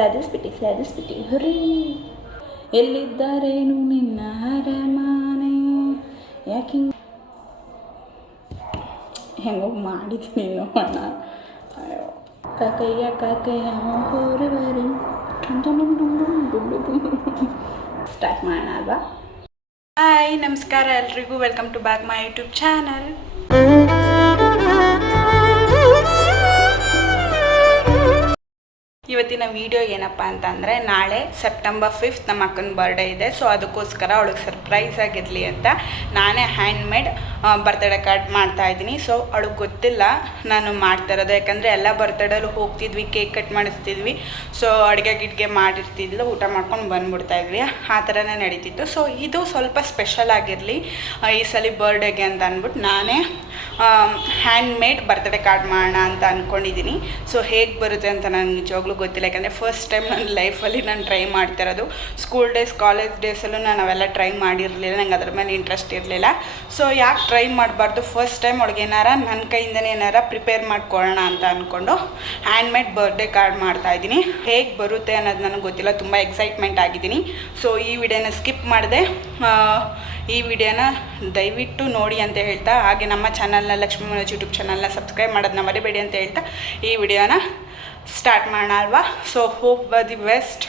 ಸಾಧಿಸ್ಬಿಟ್ಟು ಹುರಿ ಎಲ್ಲಿದ್ದಾರೇನು ನಿನ್ನ ಅರಮಾನೆ ಯಾಕೆ ಹೆಂಗೋ ಮಾಡಿದ್ದೀನಿ ನೋಡೋಣ. ಅಯ್ಯೋ ಕಾಕಯ್ಯ ಹೋರವರು ಸ್ಟಾರ್ಟ್ ಮಾಡೋಣ ಅಲ್ವಾ. ಹಾಯ್ ನಮಸ್ಕಾರ ಎಲ್ರಿಗೂ, welcome to back my YouTube channel. ಇವತ್ತಿನ ವಿಡಿಯೋ ಏನಪ್ಪ ಅಂತಂದರೆ, ನಾಳೆ ಸೆಪ್ಟೆಂಬರ್ 5 ನಮ್ಮ ಅಕ್ಕನ ಬರ್ಡೇ ಇದೆ. ಸೊ ಅದಕ್ಕೋಸ್ಕರ ಅವಳಿಗೆ ಸರ್ಪ್ರೈಸ್ ಆಗಿರಲಿ ಅಂತ ನಾನೇ ಹ್ಯಾಂಡ್ಮೇಡ್ ಬರ್ತ್ಡೇ ಕಾರ್ಡ್ ಮಾಡ್ತಾಯಿದ್ದೀನಿ. ಸೊ ಅವಳಿಗೆ ಗೊತ್ತಿಲ್ಲ ನಾನು ಮಾಡ್ತಾ ಇರೋದು, ಯಾಕಂದರೆ ಎಲ್ಲ ಬರ್ತ್ಡೇಲು ಹೋಗ್ತಿದ್ವಿ, ಕೇಕ್ ಕಟ್ ಮಾಡಿಸ್ತಿದ್ವಿ. ಸೊ ಅಡುಗೆ ಮಾಡಿರ್ತಿದ್ಲು, ಊಟ ಮಾಡ್ಕೊಂಡು ಬಂದುಬಿಡ್ತಾಯಿದ್ವಿ, ಆ ಥರನೇ ನಡೀತಿತ್ತು. ಸೊ ಇದು ಸ್ವಲ್ಪ ಸ್ಪೆಷಲ್ ಆಗಿರಲಿ ಈ ಸಲ ಬರ್ಡೇಗೆ ಅಂತ ಅಂದ್ಬಿಟ್ಟು ನಾನೇ ಹ್ಯಾಂಡ್ಮೇಡ್ ಬರ್ತ್ಡೇ ಕಾರ್ಡ್ ಮಾಡೋಣ ಅಂತ ಅಂದ್ಕೊಂಡಿದ್ದೀನಿ. ಸೊ ಹೇಗೆ ಬರುತ್ತೆ ಅಂತ ನನಗೆ ನಿಜವಾಗ್ಲೂ ಗೊತ್ತಿಲ್ಲ, ಯಾಕಂದರೆ ಫಸ್ಟ್ ಟೈಮ್ ನನ್ನ ಲೈಫಲ್ಲಿ ನಾನು ಟ್ರೈ ಮಾಡ್ತಿರೋದು. ಸ್ಕೂಲ್ ಡೇಸ್, ಕಾಲೇಜ್ ಡೇಸಲ್ಲೂ ನಾನು ಅವೆಲ್ಲ ಟ್ರೈ ಮಾಡಿರಲಿಲ್ಲ, ನಂಗೆ ಅದ್ರ ಮೇಲೆ ಇಂಟ್ರೆಸ್ಟ್ ಇರಲಿಲ್ಲ. ಸೊ ಯಾಕೆ ಟ್ರೈ ಮಾಡಬಾರ್ದು, ಫಸ್ಟ್ ಟೈಮ್ ಅವ್ಳಿಗೆ ನನ್ನ ಕೈಯಿಂದನೇ ಪ್ರಿಪೇರ್ ಮಾಡ್ಕೊಳ್ಳೋಣ ಅಂತ ಅಂದ್ಕೊಂಡು ಹ್ಯಾಂಡ್ಮೇಡ್ ಬರ್ತ್ಡೇ ಕಾರ್ಡ್ ಮಾಡ್ತಾಯಿದ್ದೀನಿ. ಹೇಗೆ ಬರುತ್ತೆ ಅನ್ನೋದು ನನಗೆ ಗೊತ್ತಿಲ್ಲ, ತುಂಬ ಎಕ್ಸೈಟ್ಮೆಂಟ್ ಆಗಿದ್ದೀನಿ. ಸೊ ಈ ವಿಡಿಯೋನ ಸ್ಕಿಪ್ ಮಾಡಿದೆ, ಈ ವಿಡಿಯೋನ ದಯವಿಟ್ಟು ನೋಡಿ ಅಂತ ಹೇಳ್ತಾ, ಹಾಗೆ ನಮ್ಮ ಚಾನಲ್ನ ಲಕ್ಷ್ಮೀ ಮನೋಜ್ ಯೂಟ್ಯೂಬ್ ಚಾನಲ್ನ ಸಬ್ಸ್ಕ್ರೈಬ್ ಮಾಡೋದನ್ನ ಮರಿಬೇಡಿ ಅಂತ ಹೇಳ್ತಾ ಈ ವಿಡಿಯೋನ ಸ್ಟಾರ್ಟ್ ಮಾಡೋಣ ಅಲ್ವಾ. ಸೊ ಹೋಪ್ ದಿ ಬೆಸ್ಟ್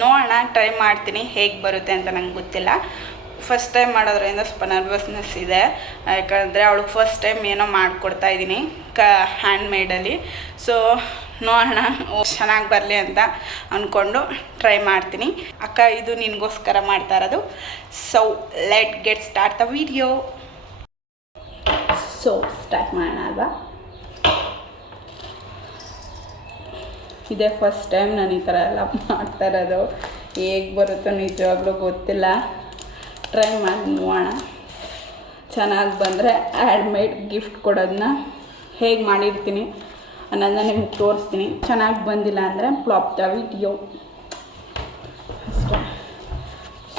ನೋಡೋಣ, ಟ್ರೈ ಮಾಡ್ತೀನಿ ಹೇಗೆ ಬರುತ್ತೆ ಅಂತ ನಂಗೆ ಗೊತ್ತಿಲ್ಲ. ಫಸ್ಟ್ ಟೈಮ್ ಮಾಡೋದ್ರಿಂದ ಸ್ವಲ್ಪ ನರ್ವಸ್ನೆಸ್ ಇದೆ, ಯಾಕಂದರೆ ಅವಳಿಗೆ ಫಸ್ಟ್ ಟೈಮ್ ಏನೋ ಮಾಡಿಕೊಡ್ತಾಯಿದ್ದೀನಿ ಹ್ಯಾಂಡ್ಮೇಡಲ್ಲಿ. ಸೊ ನೋಡೋಣ ಚೆನ್ನಾಗಿ ಬರಲಿ ಅಂತ ಅಂದ್ಕೊಂಡು ಟ್ರೈ ಮಾಡ್ತೀನಿ. ಅಕ್ಕ ಇದು ನಿನಗೋಸ್ಕರ ಮಾಡ್ತಾ ಇರೋದು. So let get start the video. So start ಮಾಡೋಣ ಅಲ್ವಾ. ಇದೇ ಫಸ್ಟ್ ಟೈಮ್ ನಾನು ಈ ಥರ ಎಲ್ಲ ಮಾಡ್ತಾ ಇರೋದು, ಹೇಗೆ ಬರುತ್ತೋ ನಿಜವಾಗ್ಲೂ ಗೊತ್ತಿಲ್ಲ. ಟ್ರೈ ಮಾಡಿ ನೋಡೋಣ, ಚೆನ್ನಾಗಿ ಬಂದರೆ ಹ್ಯಾಂಡ್ಮೇಡ್ ಗಿಫ್ಟ್ ಕೊಡೋದನ್ನ ಹೇಗೆ ಮಾಡಿರ್ತೀನಿ ಅನ್ನೋದನ್ನ ನಿಮ್ಗೆ ತೋರಿಸ್ತೀನಿ. ಚೆನ್ನಾಗಿ ಬಂದಿಲ್ಲ ಅಂದರೆ ಫ್ಲಾಪ್ ದ ವಿಡಿಯೋ ಅಷ್ಟೇ.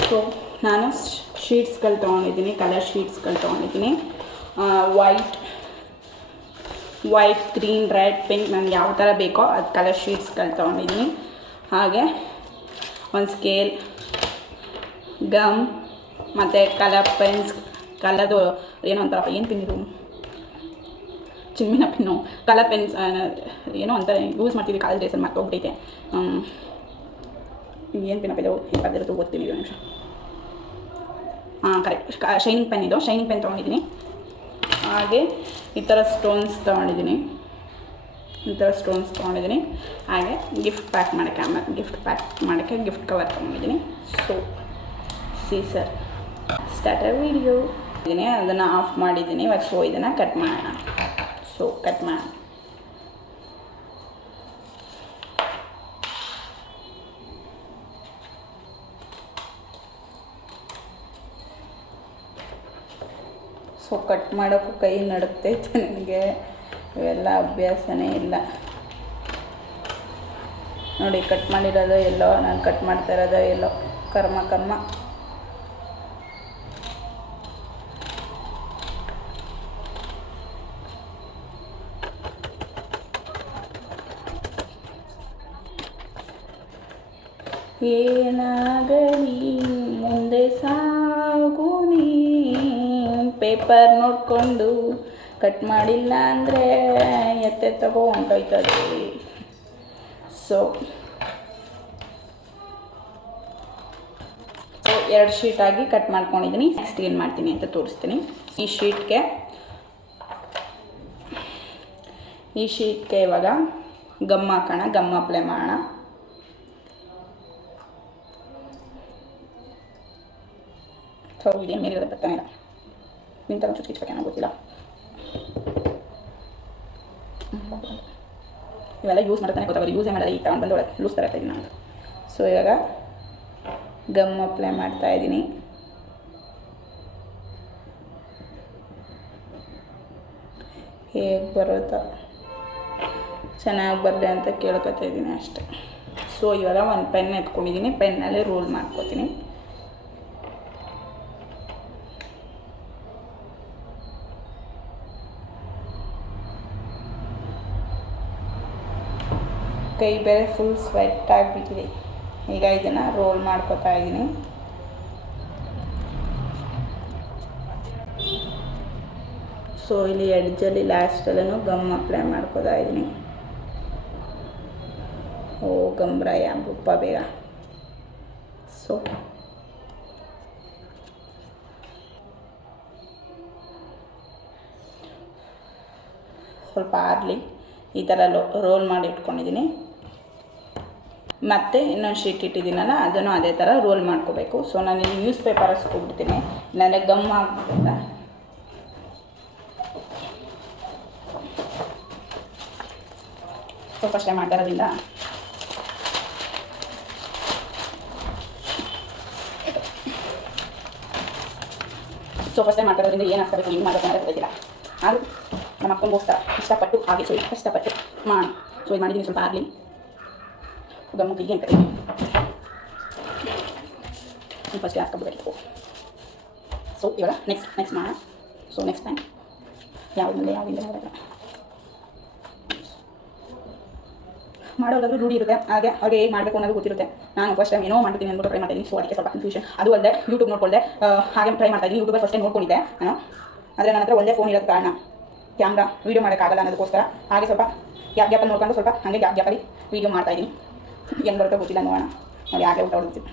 ಸೊ ನಾನು ಶೀಟ್ಸ್ಗಳು ತೊಗೊಂಡಿದ್ದೀನಿ, ಕಲರ್ ಶೀಟ್ಸ್ಗಳು ತೊಗೊಂಡಿದ್ದೀನಿ. ವೈಟ್, ಗ್ರೀನ್, ರೆಡ್, ಪಿಂಕ್, ನನಗೆ ಯಾವ ಥರ ಬೇಕೋ ಅದು ಕಲರ್ ಶೀಟ್ಸ್ಗಳು ತೊಗೊಂಡಿದ್ದೀನಿ. ಹಾಗೆ ಒಂದು ಸ್ಕೇಲ್, ಗಮ್ ಮತ್ತು ಕಲರ್ ಪೆನ್ಸ್, ಕಲರ್ದು ಏನೋ ಒಂಥರ ಏನು ಪಿನ್ ಇದು, ಚಿಮ್ಮಿನ ಪಿನ್ನು, ಕಲರ್ ಪೆನ್ಸ್ ಏನೋ ಒಂಥರ ಯೂಸ್ ಮಾಡ್ತೀವಿ ಕಾಲೇಜ್ ಡೇಸಲ್ಲಿ, ಮರ್ತೋಗ್ಬಿಟ್ಟೈತೆ. ಏನು ಪಿನ್ನಪ್ಪ ಇದು, ಏನು ಕರೆದಿರೋದು ಗೊತ್ತೀನಿ ಇದು ನಿಮಿಷ. ಕರೆಕ್ಟ್, ಶೈನಿಂಗ್ ಪೆನ್ ಇದು, ಶೈನಿಂಗ್ ಪೆನ್ ತೊಗೊಂಡಿದ್ದೀನಿ. ಹಾಗೆ ಈ ಥರ ಸ್ಟೋನ್ಸ್ ತೊಗೊಂಡಿದ್ದೀನಿ, ಹಾಗೆ ಗಿಫ್ಟ್ ಪ್ಯಾಕ್ ಮಾಡೋಕ್ಕೆ ಗಿಫ್ಟ್ ಕವರ್ ತೊಗೊಂಡಿದ್ದೀನಿ. ಸೊ ಸೀಸರ್ ಸ್ಟಾರ್ಟರ್ ವಿಡಿಯೋ ಇದೀನಿ, ಅದನ್ನು ಆಫ್ ಮಾಡಿದ್ದೀನಿ ಇವಾಗ. ಸೊ ಇದನ್ನು ಕಟ್ ಮಾಡೋಣ. ಸೊ ಕಟ್ ಮಾಡೋಣ. ಸೊ ಕಟ್ ಮಾಡೋಕ್ಕೂ ಕೈ ನಡುಕ್ತೈತೆ ನನಗೆ, ಇವೆಲ್ಲ ಅಭ್ಯಾಸನೇ ಇಲ್ಲ ನೋಡಿ. ಕಟ್ ಮಾಡಿರೋದು ಎಲ್ಲೋ, ನಾನು ಕಟ್ ಮಾಡ್ತಾ ಇರೋದು ಎಲ್ಲೋ, ಕರ್ಮ. ಏನಾಗಲಿ ಮುಂದೆ ಸಾಗು ನೀ, ಪೇಪರ್ ನೋಡಿಕೊಂಡು ಕಟ್ ಮಾಡಿಲ್ಲ ಅಂದರೆ ಎತ್ತೆತ್ತಗೋ ಹೊಂಟೋಯ್ತದೆ. ಸೊ 2 ಶೀಟಾಗಿ ಕಟ್ ಮಾಡ್ಕೊಂಡಿದ್ದೀನಿ. ನೆಕ್ಸ್ಟ್ ಏನು ಮಾಡ್ತೀನಿ ಅಂತ ತೋರಿಸ್ತೀನಿ. ಈ ಶೀಟ್ಗೆ ಇವಾಗ ಗಮ್ ಹಾಕೋಣ, ಗಮ್ ಅಪ್ಲೈ ಮಾಡೋಣ. ಸೊ ಇದೇನು ಮೇಲೆ ಬರ್ತಾನೆ ಇಲ್ಲ, ನಿಂತ ಚುಚ್ಚಿಕ್ಬೇಕೇನೋ ಗೊತ್ತಿಲ್ಲ. ಇವೆಲ್ಲ ಯೂಸ್ ಮಾಡ್ತಾನೆ ಗೊತ್ತಾಗೋದು, ಯೂಸೇ ಮಾಡೋದು. ಈ ತಗೊಂಡು ಬಂದು ಒಳಗೆ ಲೂಸ್ ತರ್ತಾ ಇದ್ದೀನಿ ನಾನು. ಸೊ ಇವಾಗ ಗಮ್ ಅಪ್ಲೈ ಮಾಡ್ತಾಯಿದ್ದೀನಿ. ಹೇಗೆ ಬರುತ್ತೋ ಚೆನ್ನಾಗಿ ಬರಲಿ ಅಂತ ಕೇಳ್ಕೊತಾ ಇದ್ದೀನಿ ಅಷ್ಟೆ. ಸೊ ಇವಾಗ ಒಂದು ಪೆನ್ ಎತ್ಕೊಂಡಿದ್ದೀನಿ, ಪೆನ್ನಲ್ಲೇ ರೋಲ್ ಮಾಡ್ಕೋತೀನಿ. ಕೈ ಬೇರೆ ಫುಲ್ ಸ್ವೆಟ್ ಆಗಿಬಿಟ್ಟಿದೆ. ಈಗ ಇದನ್ನು ರೋಲ್ ಮಾಡ್ಕೊತಾ ಇದ್ದೀನಿ. ಸೊ ಇಲ್ಲಿ ಎಡ್ಜಲ್ಲಿ ಲಾಸ್ಟಲ್ಲೂ ಗಮ್ ಅಪ್ಲೈ ಮಾಡ್ಕೊತಾ ಇದ್ದೀನಿ. ಓ ಗಮ್ರಾಯ ಬುಪ್ಪ ಬೇಗ. ಸೊ ಸ್ವಲ್ಪ ಆರಲಿ. ಈ ಥರ ರೋಲ್ ಮಾಡಿ ಇಟ್ಕೊಂಡಿದ್ದೀನಿ. ಮತ್ತು ಇನ್ನೊಂದು ಶೀಟ್ ಇಟ್ಟಿದ್ದೀನಲ್ಲ ಅದನ್ನು ಅದೇ ಥರ ರೋಲ್ ಮಾಡ್ಕೋಬೇಕು. ಸೊ ನಾನು ಇಲ್ಲಿ ನ್ಯೂಸ್ ಪೇಪರ್ ಹಸ್ಕೊಬಿಡ್ತೀನಿ, ನನಗೆ ಗಮ್ ಆಗ್ಬಿಟ್ಟಿಲ್ಲ. ಸ್ವಲ್ಪ ಅಷ್ಟೇ ಮಾಡಿರೋದ್ರಿಂದ ಏನು ಆಗ್ತಬೇಕು ಹಿಂಗೆ ಮಾಡೋದು ಅನ್ನೋದು ಗೊತ್ತಿಲ್ಲ. ಆದರೂ ನಮ್ಮ ಅಕ್ಕನಿಗೋಸ್ಕರ ಇಷ್ಟಪಟ್ಟು ಹಾಗೆ ಸೊ ಕಷ್ಟಪಟ್ಟು ಮಾಡಿ ಸೊ ಇದು ಮಾಡಿದ್ದೀನಿ. ಸ್ವಲ್ಪ ಆಗಲಿ ಗಮ್ಮತ್ತಿಗೆ ಅಂತ ಫಸ್ಟೇ ಹಾಕ್ಕೊಬಿಡಬೇಕು. ಸೊ ಇವಾಗ ನೆಕ್ಸ್ಟ್ ಮಾಡೋಣ. ಸೊ ನೆಕ್ಸ್ಟ್ ಟೈಮ್ ಯಾವುದಿಲ್ಲ ಮಾಡೋದಾದ್ರೂ ರೂಢಿ ಇರುತ್ತೆ, ಹಾಗೆ ಅವ್ರಿಗೆ ಹೇಗೆ ಮಾಡಬೇಕು ಅನ್ನೋದು ಗೊತ್ತಿರುತ್ತೆ. ನಾನು ಫಸ್ಟ್ ಟೈಮ್ ಏನೋ ಮಾಡ್ತೀನಿ ಅಂದ್ಬಿಟ್ಟು ಟ್ರೈ ಮಾಡ್ತೀನಿ. ಸೊ ಅದಕ್ಕೆ ಸ್ವಲ್ಪ ಕನ್ಫ್ಯೂಷನ್. ಅದು ಅಲ್ಲದೆ ಯೂಟ್ಯೂಬ್ ನೋಡ್ಕೊಳ್ದೆ ಹಾಗೆ ಟ್ರೈ ಮಾಡ್ತಾಯಿದ್ದೀನಿ. ಯೂಟ್ಯೂಬಲ್ಲಿ ಫಸ್ಟ್ ಟೈಮ್ ನೋಡ್ಕೊಂಡಿದ್ದೆ ನಾನು, ಆದರೆ ನನ್ನ ಹತ್ರ ಒಳ್ಳೆ ಫೋನ್ ಇರೋದು ಕಾರಣ ಕ್ಯಾಮ್ರಾ ವೀಡಿಯೋ ಮಾಡೋಕ್ಕಾಗಲ್ಲ ಅನ್ನೋದಕ್ಕೋಸ್ಕರ ಹಾಗೆ ಸ್ವಲ್ಪ ಗ್ಯಾಪಲ್ಲಿ ನೋಡ್ಕೊಂಡು ಸ್ವಲ್ಪ ಹಾಗೆ ಗ್ಯಾಪಲ್ಲಿ ವೀಡಿಯೋ ಮಾಡ್ತಾಯಿದ್ದೀನಿ. ಏನು ಬರುತ್ತೋ ಗೊತ್ತಿಲ್ಲ, ನೋಡೋಣ. ನೋಡಿ ಹಾಗೆ ಊಟ ಹೊಡ್ತೀವಿ.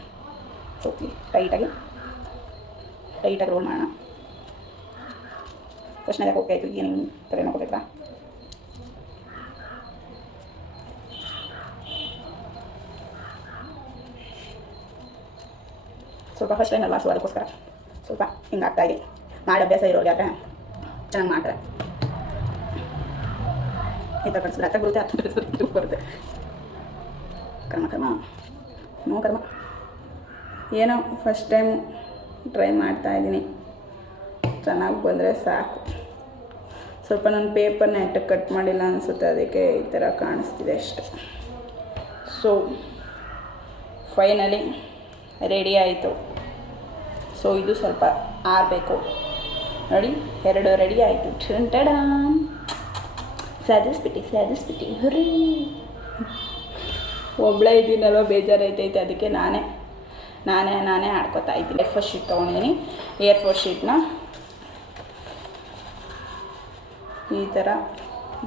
ಸೊ ಟೈಟಾಗಿ ರೋಲ್ ಮಾಡೋಣ. ಫಸ್ಟ್ ಅದಕ್ಕೆ ಹೋಗ್ತಾಯಿತ್ತು, ಏನು ಥರ ನೋಡ್ಕೋಬೇಕಾ. ಸ್ವಲ್ಪ ಫಸ್ಟ್ ಟೈಮ್ ಅಲ್ವಾ, ಸೊ ಅದಕ್ಕೋಸ್ಕರ ಸ್ವಲ್ಪ ಹಿಂಗೆ ಆಗ್ತಾಯಿದೆ. ಮಾಡಿ ಅಭ್ಯಾಸ ಇರೋರು ಯಾಕೆ ಚೆನ್ನಾಗಿ ಮಾಡ್ತಾರೆ. ಈ ಥರ ಕಳಿಸಿದ್ರೆ ಹತ್ತ ಬರುತ್ತೆ. ಕರ್ಮ ನೋ ಕರ್ಮ. ಏನೋ ಫಸ್ಟ್ ಟೈಮ್ ಟ್ರೈ ಮಾಡ್ತಾಯಿದ್ದೀನಿ, ಚೆನ್ನಾಗಿ ಬಂದರೆ ಸಾಕು. ಸ್ವಲ್ಪ ನನ್ನ ಪೇಪರ್ ನೆಟ್ಟಗೆ ಕಟ್ ಮಾಡಿಲ್ಲ ಅನಿಸುತ್ತೆ, ಅದಕ್ಕೆ ಈ ಥರ ಕಾಣಿಸ್ತಿದೆ ಅಷ್ಟೆ. ಸೊ ಫೈನಲಿ ರೆಡಿ ಆಯಿತು. ಸೊ ಇದು ಸ್ವಲ್ಪ ಆರಬೇಕು. ನೋಡಿ, 2 ರೆಡಿ ಆಯಿತು. ಟಡಾನ್, ಸಾಧಿಸ್ಬಿಟ್ಟು ಹುರಿ. ಒಬ್ಬಳೇ ಇದ್ದೀನಲ್ವ, ಬೇಜಾರೈತೈತೆ. ಅದಕ್ಕೆ ನಾನೇ ಆಡ್ಕೊತಾ ಇದ್ದೀನಿ. A4 ಶೀಟ್ ತೊಗೊಂಡಿದ್ದೀನಿ. A4 ಶೀಟ್ನ ಈ ಥರ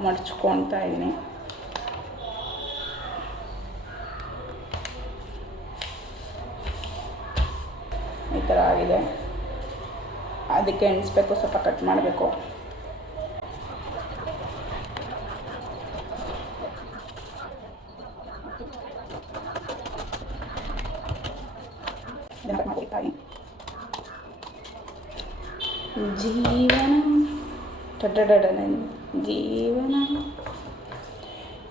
ಮಡ್ಚ್ಕೊತಾ ಇದ್ದೀನಿ. ಈ ಥರ ಆಗಿದೆ. ಅದಕ್ಕೆ ಎಣಿಸ್ಬೇಕು, ಸ್ವಲ್ಪ ಕಟ್ ಮಾಡಬೇಕು. ಜೀವನ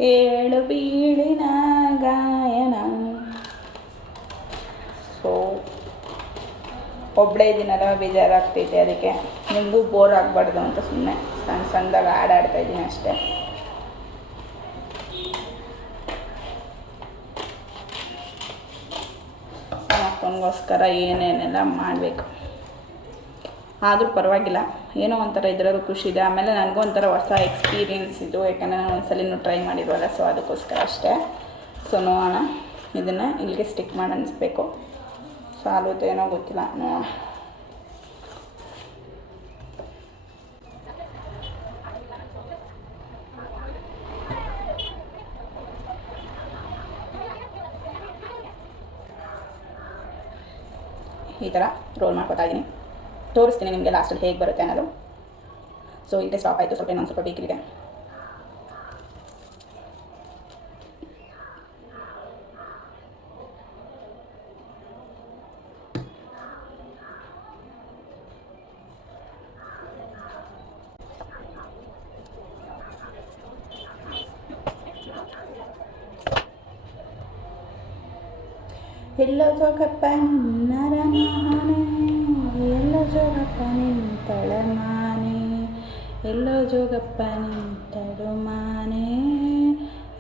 ಏಳು ಬೀಳಿನ ಗಾಯನ. ಸೊ ಒಬ್ಬಳೇ ಇದ್ದೀನಲ್ಲ, ಬೇಜಾರಾಗ್ತೈತೆ. ಅದಕ್ಕೆ ನಿಮಗೂ ಬೋರ್ ಆಗಬಾರ್ದು ಅಂತ ಸುಮ್ಮನೆ ಸಣ್ಣದಾಗಿ ಆಡ್ತಾಯಿದ್ದೀನಿ ಅಷ್ಟೇ. ಮಕ್ಕನಿಗೋಸ್ಕರ ಏನೇನೆಲ್ಲ ಮಾಡಬೇಕು. ಆದರೂ ಪರವಾಗಿಲ್ಲ, ಏನೋ ಒಂಥರ ಇದರಲ್ಲೂ ಖುಷಿ ಇದೆ. ಆಮೇಲೆ ನನಗೂ ಒಂಥರ ಹೊಸ ಎಕ್ಸ್ಪೀರಿಯೆನ್ಸ್ ಇದು, ಯಾಕಂದರೆ ನಾನು ಒಂದ್ಸಲಿನೂ ಟ್ರೈ ಮಾಡಿದ್ವಲ್ಲ. ಸೊ ಅದಕ್ಕೋಸ್ಕರ ಅಷ್ಟೇ. ಸೊ ನೋಡೋಣ, ಇದನ್ನು ಇಲ್ಲಿಗೆ ಸ್ಟಿಕ್ ಮಾಡಿ ಅನಿಸ್ಬೇಕು. ಸಾಲುತ್ತೆ ಏನೋ ಗೊತ್ತಿಲ್ಲ, ನೋಡೋಣ. ಈ ಥರ ರೋಲ್ ಮಾಡ್ಕೊತಾ ಇದ್ದೀನಿ. ತೋರಿಸ್ತೀನಿ ನಿಮಗೆ ಲಾಸ್ಟಲ್ಲಿ ಹೇಗೆ ಬರುತ್ತೆ ಅನ್ನೋದು. ಸೊ ಇಲ್ಲೇ ಸ್ಟಾಪ್ ಆಯಿತು. ಸ್ವಲ್ಪ ಇನ್ನೊಂದು ಸ್ವಲ್ಪ ಬೇಕಿದೆ. ಎಲ್ಲೋ ಜೋಗಪ್ಪ ನಿನ್ನರಮಾನೆ, ಎಲ್ಲೋ ಜೋಗಪ್ಪ ನಿಂತಳಮಾನೆ, ಎಲ್ಲೋ ಜೋಗಪ್ಪ ನಿಂತಳುಮಾನೆ,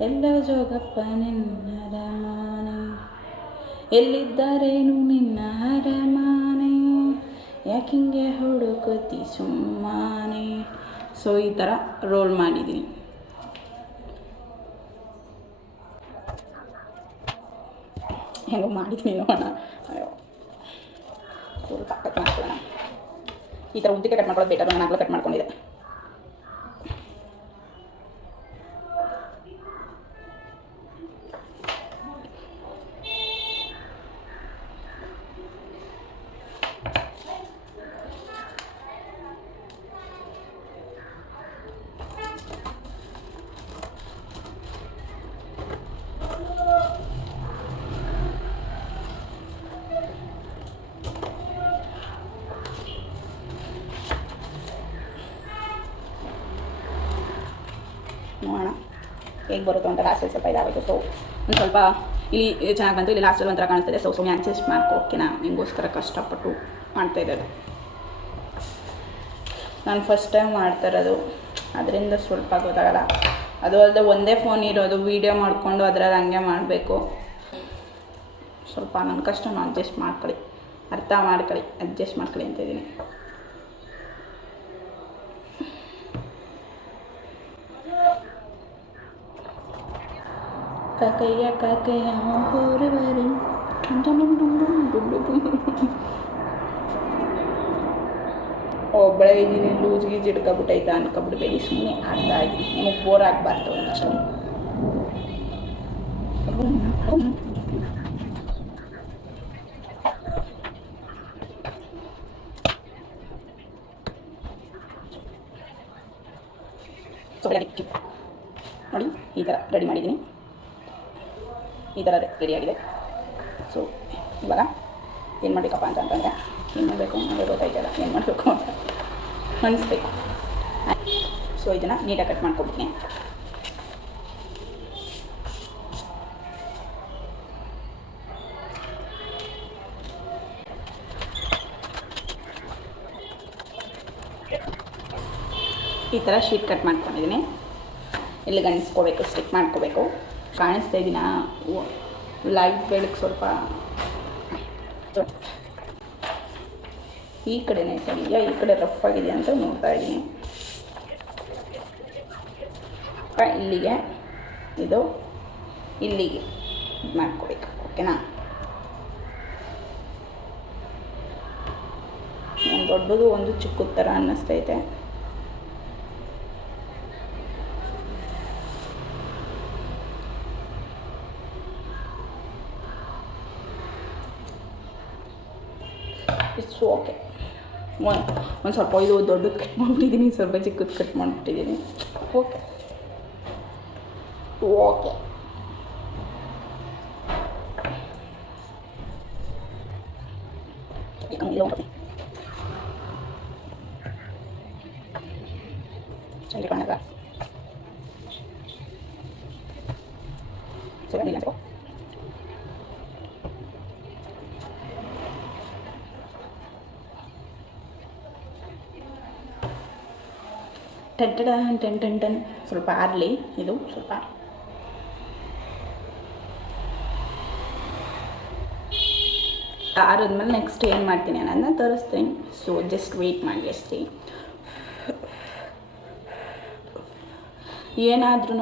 ಎಲ್ಲೋ ಜೋಗಪ್ಪ ನಿನ್ನರಮಾನೆ, ಎಲ್ಲಿದ್ದಾರೇನು ನಿನ್ನ ಅರಮಾನೆ, ಯಾಕಿಂಗೆ ಹುಡುಕುತ್ತಿ ಸುಮ್ಮನೆ. ಸೊ ಈ ಥರ ರೋಲ್ ಮಾಡಿದ್ದೀನಿ. ಹೆಂಗೋ ಮಾಡಿದ್ದೀನಿ ನೋಡೋಣ. ಅಯ್ಯೋ ಸ್ವಲ್ಪ ಕಟ್ ಮಾಡ್ಕೊಳ್ಳೋಣ. ಈ ಥರ ಉದ್ದಕ್ಕೆ ಕಟ್ ಮಾಡ್ಕೊಳ್ಳೋದು ಬೇಟರ್. ನಾನು ಆಗಲೇ ಕಟ್ ಮಾಡ್ಕೊಂಡಿದ್ದೆ. ನೋಡೋಣ ಹೇಗೆ ಬರುತ್ತೋ ಅಂತ. ಲಾಸ್ಟಲ್ಲಿ ಸ್ವಲ್ಪ ಇದಾಗಬೇಕು. ಸೊ ಒಂದು ಸ್ವಲ್ಪ ಇಲ್ಲಿ ಚೆನ್ನಾಗಿ ಬಂತು, ಇಲ್ಲಿ ಲಾಸ್ಟಲ್ಲಿ ಒಂಥರ ಕಾಣಿಸ್ತದೆ. ಸೊ ಸುಮ್ಮನೆ ಅಡ್ಜಸ್ಟ್ ಮಾಡ್ಕೊ. ಓಕೆನಾ? ನಿಮಗೋಸ್ಕರ ಕಷ್ಟಪಟ್ಟು ಮಾಡ್ತಾ ಇರೋದು. ನಾನು ಫಸ್ಟ್ ಟೈಮ್ ಮಾಡ್ತಾ ಇರೋದು, ಅದರಿಂದ ಸ್ವಲ್ಪ ಗೊತ್ತಾಗಲ್ಲ. ಅದು ಅಲ್ಲದೆ ಒಂದೇ ಫೋನ್ ಇರೋದು, ವೀಡಿಯೋ ಮಾಡಿಕೊಂಡು ಅದರಲ್ಲಿ ಹಂಗೆ ಮಾಡಬೇಕು. ಸ್ವಲ್ಪ ನನ್ನ ಕಷ್ಟನ ಅಡ್ಜಸ್ಟ್ ಮಾಡ್ಕೊಳ್ಳಿ, ಅರ್ಥ ಮಾಡ್ಕೊಳ್ಳಿ, ಅಡ್ಜಸ್ಟ್ ಮಾಡ್ಕೊಳ್ಳಿ ಅಂತ ಇದ್ದೀನಿ. ಕಾಕಯ್ಯ ಕಾಕಯ್ಯ ಹೊರಬರಿ ಒಬ್ಬಳೇ ಇದ್ದೀನಿ, ಲೂಸ್ ಗೀಜ್ ಹಿಡ್ಕೊಬಿಟ್ಟೈತಾ ಅನ್ಕೊಬಿಡ್ಬೇಡಿ. ಸುಮ್ಮನೆ ಆಡ್ತಾ ಇದ್ದೀನಿ, ನಿಮಗೆ ಬೋರ್ ಆಗಬಾರ್ದು ಅಷ್ಟೇ. ನೋಡಿ ಈ ಥರ ರೆಡಿ ಮಾಡಿದ್ದೀನಿ. ಈ ಥರ ರೆಡಿಯಾಗಿದೆ. ಸೊ ಇವಾಗ ಏನು ಮಾಡಬೇಕಪ್ಪ ಅಂತಂದರೆ, ಏನು ಮಾಡಬೇಕು ನನಗೆ ಗೊತ್ತಾಯ್ತಲ್ಲ ಏನು ಮಾಡಬೇಕು ಅಂತ ಅನಿಸ್ಬೇಕು. ಸೊ ಇದನ್ನು ನೀಟಾಗಿ ಕಟ್ ಮಾಡ್ಕೊಬಿಡ್ತೀನಿ. ಈ ಥರ ಶೀಟ್ ಕಟ್ ಮಾಡ್ಕೊಂಡಿದ್ದೀನಿ. ಇಲ್ಲಿ ಗಣಿಸ್ಕೋಬೇಕು, ಸ್ಟಿಕ್ ಮಾಡ್ಕೋಬೇಕು. ಕಾಣಿಸ್ತಾ ಇದ್ದೀನಾ? ಲೈಟ್ ಬೆಳಕು ಸ್ವಲ್ಪ ಈ ಕಡೆ ನೈಸ್ ಆಗಿದೆಯಾ, ಈ ಕಡೆ ರಫ್ ಆಗಿದೆಯಾ ಅಂತ ನೋಡ್ತಾ ಇದ್ದೀನಿ. ಇಲ್ಲಿಗೆ ಇದು ಇಲ್ಲಿಗೆ ಮಾಡ್ಕೋಬೇಕು. ಓಕೆನಾ? ಒಂದು ದೊಡ್ಡದು ಒಂದು ಚಿಕ್ಕದ ಥರ ಅನ್ನಿಸ್ತೈತೆ. It's okay. ಒಂದು ಸ್ವಲ್ಪ ಇದು ದೊಡ್ಡದು ಕಟ್ ಮಾಡಿಬಿಟ್ಟಿದ್ದೀನಿ, ಸ್ವಲ್ಪ ಚಿಕ್ಕದು ಕಟ್ ಮಾಡಿಬಿಟ್ಟಿದ್ದೀನಿ. Okay okay. ಚಂದ್ರ ಕಾಣದ ಸರಿ ಇಲ್ಲ ಟೆನ್ ಸ್ವಲ್ಪ ಆರಲಿ. ಇದು ಸ್ವಲ್ಪ ಆರಿದ್ಮೇಲೆ ನೆಕ್ಸ್ಟ್ ಏನು ಮಾಡ್ತೀನಿ ಅನ್ನೋದನ್ನ ತೋರಿಸ್ತೀನಿ. ಸೊ ಜಸ್ಟ್ ವೆಯ್ಟ್ ಮಾಡಿ ಅಷ್ಟೇ. ಏನಾದ್ರೂ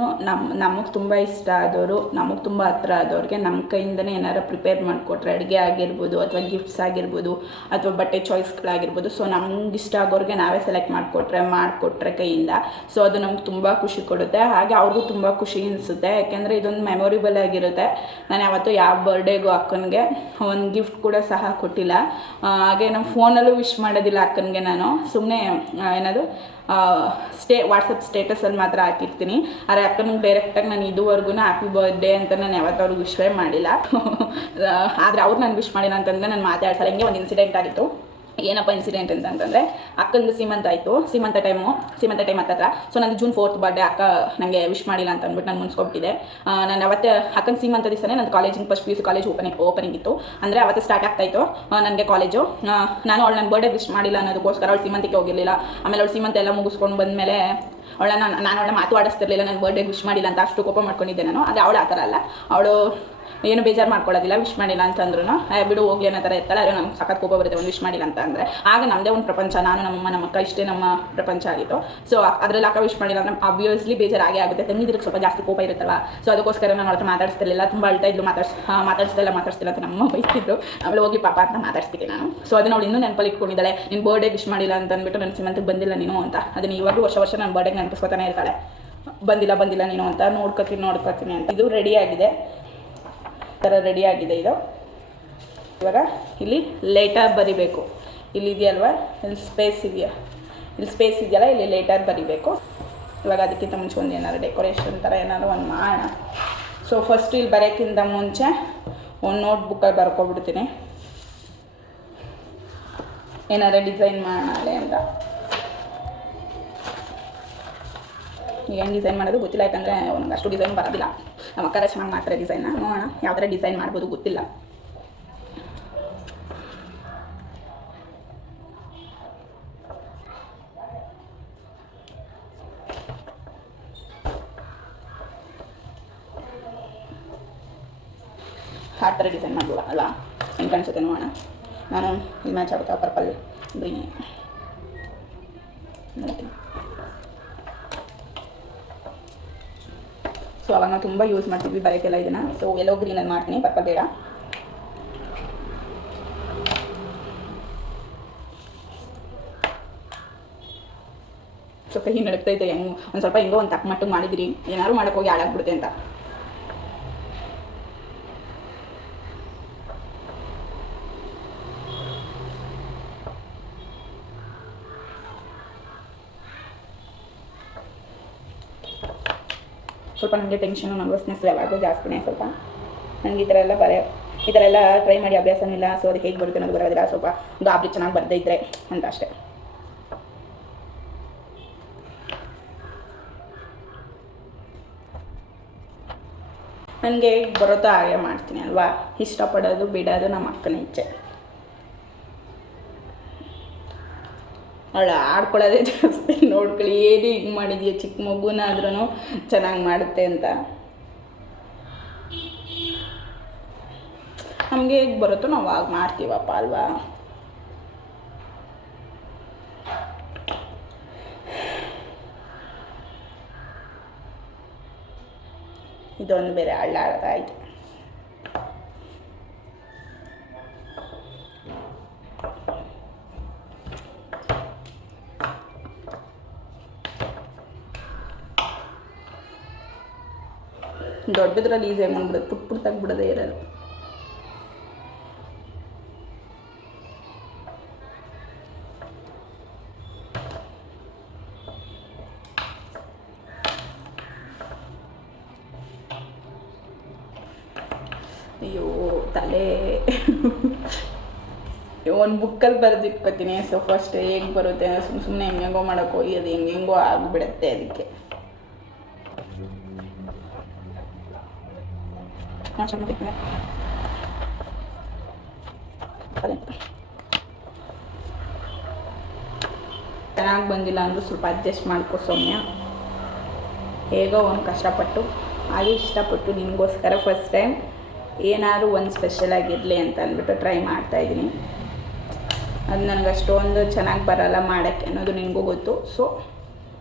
ನಮಗೆ ತುಂಬ ಇಷ್ಟ ಆದವರು, ನಮಗೆ ತುಂಬ ಹತ್ರ ಆದವ್ರಿಗೆ ನಮ್ಮ ಕೈಯಿಂದನೇ ಏನಾರು ಪ್ರಿಪೇರ್ ಮಾಡಿಕೊಟ್ರೆ, ಅಡುಗೆ ಆಗಿರ್ಬೋದು ಅಥವಾ ಗಿಫ್ಟ್ಸ್ ಆಗಿರ್ಬೋದು ಅಥವಾ ಬಟ್ಟೆ ಚಾಯ್ಸ್ಗಳಾಗಿರ್ಬೋದು, ಸೊ ನಮ್ಗೆ ಇಷ್ಟ ಆಗೋರಿಗೆ ನಾವೇ ಸೆಲೆಕ್ಟ್ ಮಾಡಿಕೊಟ್ರೆ ಕೈಯಿಂದ, ಸೊ ಅದು ನಮ್ಗೆ ತುಂಬ ಖುಷಿ ಕೊಡುತ್ತೆ. ಹಾಗೆ ಅವ್ರಿಗೂ ತುಂಬ ಖುಷಿ ಅನಿಸುತ್ತೆ. ಯಾಕೆಂದರೆ ಇದೊಂದು ಮೆಮೊರಿಬಲ್ ಆಗಿರುತ್ತೆ. ನಾನು ಯಾವತ್ತೂ ಯಾವ ಬರ್ಡೇಗೂ ಅಕ್ಕನಿಗೆ ಒಂದು ಗಿಫ್ಟ್ ಕೂಡ ಸಹ ಕೊಟ್ಟಿಲ್ಲ. ಹಾಗೆ ನಮ್ಮ ಫೋನಲ್ಲೂ ವಿಶ್ ಮಾಡೋದಿಲ್ಲ ಅಕ್ಕನಿಗೆ. ನಾನು ಸುಮ್ಮನೆ ಏನದು ವಾಟ್ಸಪ್ ಸ್ಟೇಟಸಲ್ಲಿ ಮಾತ್ರ ಹಾಕಿರ್ತೀನಿ. ಆದರೆ ಅಕ್ಕನಿಗೆ ಡೈರೆಕ್ಟಾಗಿ ನಾನು ಇದುವರೆಗೂ ಹ್ಯಾಪಿ ಬರ್ಡೇ ಅಂತ ನಾನು ಯಾವತ್ತೂ ಅವ್ರಿಗೆ ವಿಶ್ವೇ ಮಾಡಿಲ್ಲ. ಆದರೆ ಅವ್ರು ನಾನು ವಿಶ್ ಮಾಡಿಲ್ಲ ಅಂತಂದರೆ ನಾನು ಮಾತಾಡ್ಸಲ್ಲ. ಹಿಂಗೆ ಒಂದು ಇನ್ಸಿಡೆಂಟ್ ಆಗಿತ್ತು. ಏನಪ್ಪ ಇನ್ಸಿಡೆಂಟ್ ಅಂತಂದರೆ, ಅಕ್ಕಂದು ಸೀಮಂತ ಆಯಿತು. ಸೀಮಂತ ಟೈಮ್ ಹತ್ತತ್ರ. ಸೊ ನಂದು June 4th ಬರ್ಡೇ. ಅಕ್ಕ ನನಗೆ ವಿಶ್ ಮಾಡಿಲ್ಲ ಅಂತ ಅಂದ್ಬಿಟ್ಟು ನಾನು ಮುನ್ಸ್ಕೊಬಿಟ್ಟಿದ್ದೆ. ನಾನು ಅವತ್ತೇ ಅಕ್ಕನ ಸೀಮಂತ ದಿವಸನೇ ನನ್ನ ಕಾಲೇಜಿನ ಫಸ್ಟ್ PUC ಕಾಲೇಜ್ ಓಪನಿಂಗ್ ಇತ್ತು. ಅಂದರೆ ಅವತ್ತು ಸ್ಟಾರ್ಟ್ ಆಗ್ತಾಯಿತ್ತು ನನಗೆ ಕಾಲೇಜು. ನಾನು ಅವಳು ನನ್ನ ಬರ್ಡೇ ವಿಶ್ ಮಾಡಿಲ್ಲ ಅನ್ನೋದಕ್ಕೋಸ್ಕರ ಅವಳು ಸೀಮಂತಕ್ಕೆ ಹೋಗಿರಲಿಲ್ಲ. ಆಮೇಲೆ ಅವಳು ಸೀಮಂತ ಎಲ್ಲ ಮುಗಿಸ್ಕೊಂಡು ಬಂದಮೇಲೆ ನಾನು ಅವಳ ಮಾತು ಆಡಿಸ್ತಿರ್ಲಿಲ್ಲ, ನನ್ನ ಬರ್ಡೇಗೆ ವಿಶ್ ಮಾಡಿಲ್ಲ ಅಂತ ಅಷ್ಟು ಕೋಪ ಮಾಡ್ಕೊಂಡಿದ್ದೆ ನಾನು. ಆದರೆ ಅವಳು ಆ ಥರ ಅಲ್ಲ. ಅವಳು ಏನು ಬೇಜಾರು ಮಾಡ್ಕೊಳ್ಳೋದಿಲ್ಲ, ವಿಶ್ ಮಾಡಿಲ್ಲ ಅಂತಂದ್ರೂ ಬಿಡು ಹೋಗ್ಲಿ ಅನ್ನೋ ಥರ ಇರ್ತಾಳೆ. ಆದರೆ ನಮ್ಗೆ ಸಖತ್ ಕೋಪ ಬರುತ್ತೆ ಒಂದು ವಿಶ್ ಮಾಡಿಲ್ಲ ಅಂತ ಅಂದರೆ. ಆಗ ನಮ್ಮದೇ ಒಂದು ಪ್ರಪಂಚ, ನಾನು ನಮ್ಮಮ್ಮ ನಮ್ಮ ಅಕ್ಕ ಇಷ್ಟೇ ನಮ್ಮ ಪ್ರಪಂಚ ಆಗಿತ್ತು. ಸೊ ಅದರಲ್ಲಿ ಅಕ್ಕ ವಿಶ್ ಮಾಡಿಲ್ಲ ಅಂದರೆ ಆಬ್ವಿಯಸ್ಲಿ ಬೇಜಾರಾಗೇ ಆಗುತ್ತೆ. ತಂಗಿದ್ರಿಗೆ ಸ್ವಲ್ಪ ಜಾಸ್ತಿ ಕೋಪ ಇರುತ್ತಲ್ಲ, ಸೊ ಅದಕ್ಕೋಸ್ಕರ ನಾನು ಅವ್ರ ಹತ್ರ ಮಾತಾಡ್ತಿರ್ಲಿಲ್ಲ, ತುಂಬ ಅಳ್ತಾ ಇದ್ಲು, ಮಾತಾಡ್ಸ್ತಿಲ್ಲ ಅಂತ ನಮ್ಮ ಬೈತಿದ್ರು. ಆಮೇಲೆ ಹೋಗಿ ಪಾಪ ಅಂತ ಮಾತಾಡ್ಸ್ತಿದ್ದೆ ನಾನು. ಸೊ ಅದನ್ನ ಅವಳು ಇನ್ನೂ ನೆನಪಲ್ಲಿ ಇಟ್ಕೊಂಡಿದ್ದಾಳೆ. ನಿನ್ನ ಬರ್ಡೇ ವಿಶ್ ಮಾಡಿಲ್ಲ ಅಂತ ಅಂದ್ಬಿಟ್ಟು ನನ್ನ ಸೀಮಂತಕ್ಕೆ ಬಂದಿಲ್ಲ ನೀನು ಅಂತ. ಅದನ್ನು ಇವಾಗಲೂ ವರ್ಷ ನನ್ನ ಬರ್ಡೇಗೆ ನೆನಪಿಸ್ಕೊತಾನೆ ಇರ್ತಾಳೆ, ಬಂದಿಲ್ಲ ನೀನು ಅಂತ. ನೋಡ್ಕೊತೀನಿ ಅಂತ. ಇದು ರೆಡಿಯಾಗಿದೆ, ಥರ ರೆಡಿಯಾಗಿದೆ ಇದು. ಇವಾಗ ಇಲ್ಲಿ ಲೇಟರ್ ಬರಿಬೇಕು. ಇಲ್ಲಿ ಇದೆಯಲ್ವ, ಇಲ್ಲಿ ಸ್ಪೇಸ್ ಇದೆಯಲ್ಲ, ಇಲ್ಲಿ ಲೇಟರ್ ಬರಿಬೇಕು. ಇವಾಗ ಅದಕ್ಕಿಂತ ಮುಂಚೆ ಒಂದು ಏನಾದ್ರು ಡೆಕೋರೇಷನ್ ಥರ ಏನಾದ್ರು ಒಂದು ಮಾಡೋಣ. ಸೊ ಫಸ್ಟ್ ಇಲ್ಲಿ ಬರೋಕ್ಕಿಂತ ಮುಂಚೆ ಒಂದು ನೋಟ್ಬುಕ್ಕಲ್ಲಿ ಬರ್ಕೊಬಿಡ್ತೀನಿ, ಏನಾದ್ರು ಡಿಸೈನ್ ಮಾಡೋಣ ಅಂತ. ಏನು ಡಿಸೈನ್ ಮಾಡೋದು ಗೊತ್ತಿಲ್ಲ, ಯಾಕಂದರೆ ಅವ್ನಿಗೆ ಅಷ್ಟು ಡಿಸೈನ್ ಬರೋದಿಲ್ಲ. ನಮ್ಮ ಅಕ್ಕರ ಚೆನ್ನಾಗಿ ಮಾಡ್ತಾರೆ ಡಿಸೈನ್ನ. ನೋಡೋಣ ಯಾವ ಥರ ಡಿಸೈನ್ ಮಾಡ್ಬೋದು ಗೊತ್ತಿಲ್ಲ. ಆ ಥರ ಡಿಸೈನ್ ಮಾಡ್ಬೋದ ಅಲ್ಲ, ಹೆಂಗೆ ಕಾಣಿಸುತ್ತೆ ನೋಡೋಣ. ನಾನು ಇದು ಮ್ಯಾಚ್ ಆಗುತ್ತಾ ಪರ್ಪಲ್ ಗ್ರೀನ್ ನೋಡ್ತೀನಿ. ಸೊ ಅವಾಗ ನಾವು ತುಂಬ ಯೂಸ್ ಮಾಡ್ತಿದ್ವಿ ಬರೋಕ್ಕೆಲ್ಲ ಇದನ್ನು. ಸೊ ಎಲ್ಲೋ ಗ್ರೀನಲ್ಲಿ ಮಾಡ್ತೀನಿ, ಪರ್ಪಲ್ ಬೇಡ. ಸೊ ಕೈ ನಡುಕ್ತೈತೆ, ಹೆಂಗೆ ಒಂದು ಸ್ವಲ್ಪ ಹೆಂಗೋ ಒಂದು ತಕ್ಕ ಮಟ್ಟಿಗೆ ಮಾಡಿದಿರಿ, ಏನಾದ್ರು ಮಾಡೋಕ್ಕೋಗಿ ಹಾಳಾಗ್ಬಿಡುತ್ತೆ ಅಂತ. ಸ್ವಲ್ಪ ನನಗೆ ಟೆನ್ಷನು, ನರ್ವಸ್ನೆಸ್ ಯಾವಾಗಲೂ ಜಾಸ್ತಿನೇ ಸ್ವಲ್ಪ. ನನಗೆ ಈ ಥರ ಎಲ್ಲ ಟ್ರೈ ಮಾಡಿ ಅಭ್ಯಾಸನಿಲ್ಲ. ಸೊ ಅದಕ್ಕೆ ಹೇಗೆ ಬರುತ್ತೆ ಅನ್ನೋದು ಬರೋದಿಲ್ಲ. ಸ್ವಲ್ಪ ಗಾಬರಿ ಚೆನ್ನಾಗಿ ಬರದೇ ಇದ್ದರೆ ಅಂತ ಅಷ್ಟೇ. ನನಗೆ ಬರುತ್ತೋ ಹಾಗೆ ಮಾಡ್ತೀನಿ ಅಲ್ವಾ. ಇಷ್ಟಪಡೋದು ಬಿಡೋದು ನಮ್ಮ ಅಕ್ಕನ ಇಚ್ಛೆ. ಅವಳು ಆಡ್ಕೊಳ್ಳೋದೇ ಜಾಸ್ತಿ. ನೋಡ್ಕೊಳ್ಳಿ, ಏನು ಹಿಂಗೆ ಮಾಡಿದೀಯ, ಚಿಕ್ಕ ಮಗುನಾದ್ರೂ ಚೆನ್ನಾಗಿ ಮಾಡುತ್ತೆ ಅಂತ. ನಮಗೆ ಹೇಗೆ ಬರುತ್ತೋ ನಾವು ಆಗ ಮಾಡ್ತೀವಪ್ಪ ಅಲ್ವಾ. ಇದೊಂದು ಬೇರೆ ಹಳ್ಳಾಡ್ತಾಯಿತ್ತು. ದೊಡ್ಡದ್ರಲ್ಲಿ ಈಸಿಯಾಗಿ ಮಾಡ್ಬಿಡೋದು, ಪುಟ್ ತೆಗ್ಬಿಡೋದೇ ಇರೋದು. ಅಯ್ಯೋ ತಲೆ ಒಂದು ಬುಕ್ಕಲ್ಲಿ ಬರೆದಿಟ್ಕೊತೀನಿ. ಸೊ ಫಸ್ಟ್ ಹೇಗೆ ಬರುತ್ತೆ, ಸುಮ್ಮನೆ ಹೆಂಗೆಂಗೋ ಮಾಡೋಕ್ಕೆ ಹೋಗಿ ಅದು ಹೆಂಗೆಂಗೋ ಆಗಿಬಿಡುತ್ತೆ. ಅದಕ್ಕೆ ಚೆನ್ನಾಗಿ ಬಂದಿಲ್ಲ ಅಂದರೂ ಸ್ವಲ್ಪ ಅಡ್ಜಸ್ಟ್ ಮಾಡ್ಕೊ ಸೌಮ್ಯ. ಹೇಗೋ ಒಂದು ಕಷ್ಟಪಟ್ಟು ಹಾಗೆ ಇಷ್ಟಪಟ್ಟು ನಿಮಗೋಸ್ಕರ ಫಸ್ಟ್ ಟೈಮ್ ಏನಾದರೂ ಒಂದು ಸ್ಪೆಷಲಾಗಿರಲಿ ಅಂತ ಅಂದ್ಬಿಟ್ಟು ಟ್ರೈ ಮಾಡ್ತಾಯಿದ್ದೀನಿ. ಅದು ನನಗೆ ಅಷ್ಟೊಂದು ಚೆನ್ನಾಗಿ ಬರೋಲ್ಲ ಮಾಡೋಕ್ಕೆ ಅನ್ನೋದು ನಿನಗೂ ಗೊತ್ತು. ಸೊ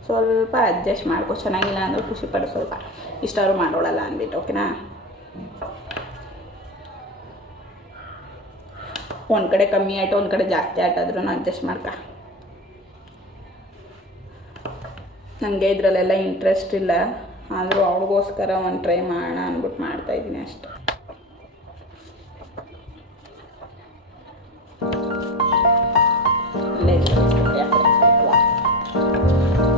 ಸ್ವಲ್ಪ ಅಡ್ಜಸ್ಟ್ ಮಾಡ್ಕೊ. ಚೆನ್ನಾಗಿಲ್ಲ ಅಂದರೂ ಖುಷಿಪಡು, ಸ್ವಲ್ಪ ಇಷ್ಟಾದ್ರು ಮಾಡೋಳಲ್ಲ ಅಂದ್ಬಿಟ್ಟು, ಓಕೆನಾ. ಒಂದು ಕಡೆ ಕಮ್ಮಿ ಆಯಿತು, ಒಂದು ಕಡೆ ಜಾಸ್ತಿ ಆಟಾದ್ರೂ ಅಡ್ಜಸ್ಟ್ ಮಾಡ್ಕ. ನನಗೆ ಇದರಲ್ಲೆಲ್ಲ ಇಂಟ್ರೆಸ್ಟ್ ಇಲ್ಲ, ಆದರೂ ಅವ್ಳಿಗೋಸ್ಕರ ಒಂದು ಟ್ರೈ ಮಾಡೋಣ ಅಂದ್ಬಿಟ್ಟು ಮಾಡ್ತಾಯಿದ್ದೀನಿ ಅಷ್ಟೆ.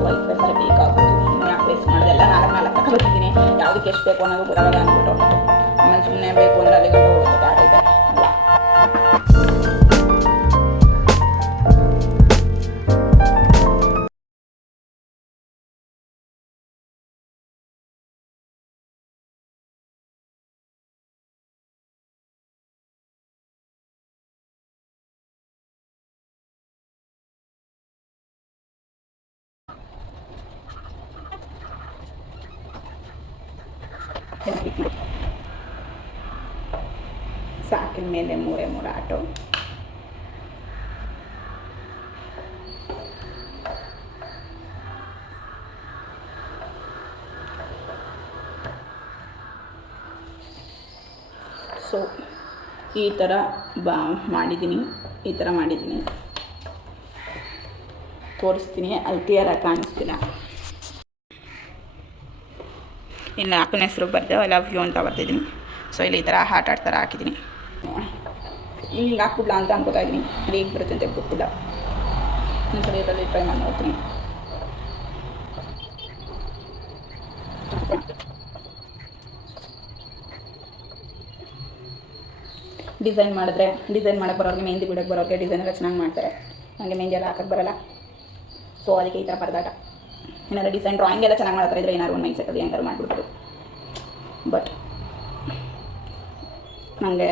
ವೈಟ್ ಪೇಪರ್ ಬೇಕಾಗ್ಬೋದು, ಸುಮ್ಮನೆ ಪ್ಲೇಸ್ ಮಾಡೋದೆಲ್ಲ ನಾಲ್ಕು ತಗೊಬರ್ತಿದ್ದೀನಿ. ಯಾವುದಕ್ಕೆ ಎಷ್ಟು ಬೇಕು ಅನ್ನೋದು ಗೊತ್ತಾಗಲ್ಲ ಅಂದ್ಬಿಟ್ಟು. ಆಮೇಲೆ ಸುಮ್ಮನೆ ಬೇಕು ಅಂದರೆ ಅಲ್ಲಿ ಗಂಟೆ ಹೋಗುತ್ತೆ ಆಟೈತೆ ಅಲ್ಲ. 4 ಮೇಲೆ 3 ಆಟೋ. ಸೊ ಈ ಥರ ಮಾಡಿದ್ದೀನಿ, ಈ ಥರ ಮಾಡಿದ್ದೀನಿ, ತೋರಿಸ್ತೀನಿ. ಅಲ್ಲಿ ಕ್ಲಿಯರಾಗಿ ಕಾಣಿಸ್ತಿಲ್ಲ. ಇನ್ನು ಅಕ್ಕನ ಹೆಸರು ಬರೆದು ಐ ಲವ್ ಯು ಅಂತ ಬರ್ತಿದ್ದೀನಿ. ಸೊ ಇಲ್ಲಿ ಈ ಥರ ಹಾರ್ಟ್ ಥರ ಹಾಕಿದ್ದೀನಿ. ಹಿಂಗೆ ಹಾಕ್ಬಿಡ್ಲಾ ಅಂತ ಅನ್ಕೋತಾ ಇದ್ದೀನಿ. ಹೇಗೆ ಬರುತ್ತೆ ಅಂತ ಗೊತ್ತಿಲ್ಲ. ಒಂದ್ಸರಿ ಇದರಲ್ಲಿ ಟ್ರೈ ಮಾಡಿ ನೋಡ್ತೀನಿ. ಡಿಸೈನ್ ಮಾಡೋಕ್ಕೆ ಬರೋರಿಗೆ, ಮೆಹಂದಿ ಬಿಡೋಕ್ಕೆ ಬರೋರಿಗೆ ಡಿಸೈನ್ ಎಲ್ಲ ಚೆನ್ನಾಗಿ ಮಾಡ್ತಾರೆ. ನನಗೆ ಮೆಹಂದಿ ಎಲ್ಲ ಹಾಕೋಕ್ಕೆ ಬರೋಲ್ಲ. ಸೊ ಅದಕ್ಕೆ ಈ ಥರ ಪರದಾಟ. ಏನಾದ್ರು ಡಿಸೈನ್ ಡ್ರಾಯಿಂಗ್ ಎಲ್ಲ ಚೆನ್ನಾಗಿ ಮಾಡ್ತಾರೆ ಇದ್ರೆ ಏನಾದ್ರು ಒಂದು ಮೈಂಡ್ಸೆಟ್ಟಲ್ಲಿ ಹೆಂಗಾರು ಮಾಡಿಬಿಡ್ಬೋದು. ಬಟ್ ನನಗೆ